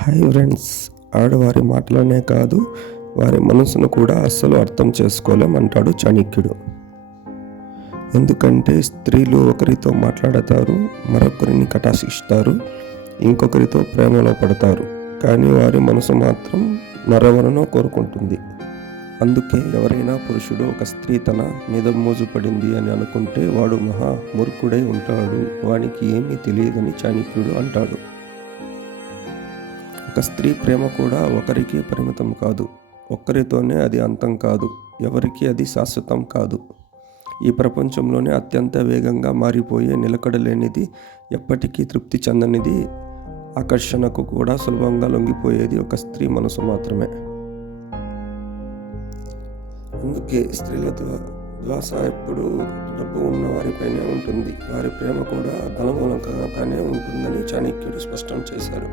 Hi friends, ఆడవారి మాటలనే కాదు వారి మనసును కూడా అస్సలు అర్థం చేసుకోలేం అంటాడు చాణక్యుడు. ఎందుకంటే స్త్రీలు ఒకరితో మాట్లాడతారు, మరొకరిని కటాక్షిస్తారు, ఇంకొకరితో ప్రేమలో పడతారు. కానీ వారి మనసు మాత్రం మరెవరినో కోరుకుంటుంది. అందుకే ఎవరైనా పురుషుడు ఒక స్త్రీ తన మీద మోజుపడింది అని అనుకుంటే వాడు మహా మూర్ఖుడై ఉంటాడు, వానికి ఏమీ తెలియదని చాణక్యుడు అంటాడు. ఒక స్త్రీ ప్రేమ కూడా ఒకరికి పరిమితం కాదు. ఒక్కరితోనే అది అంతం కాదు. ఎవరికి అది శాశ్వతం కాదు. ఈ ప్రపంచంలోనే అత్యంత వేగంగా మారిపోయే, నిలకడలేనిది, ఎప్పటికీ తృప్తి చెందనిది, ఆకర్షణకు కూడా సులభంగా లొంగిపోయేది ఒక స్త్రీ మనసు మాత్రమే. అందుకే స్త్రీల ధ్యాస ఎప్పుడూ డబ్బు ఉన్న వారిపైనే ఉంటుంది. వారి ప్రేమ కూడా ధనమూలకంగానే ఉంటుందని చాణక్యుడు స్పష్టం చేశారు.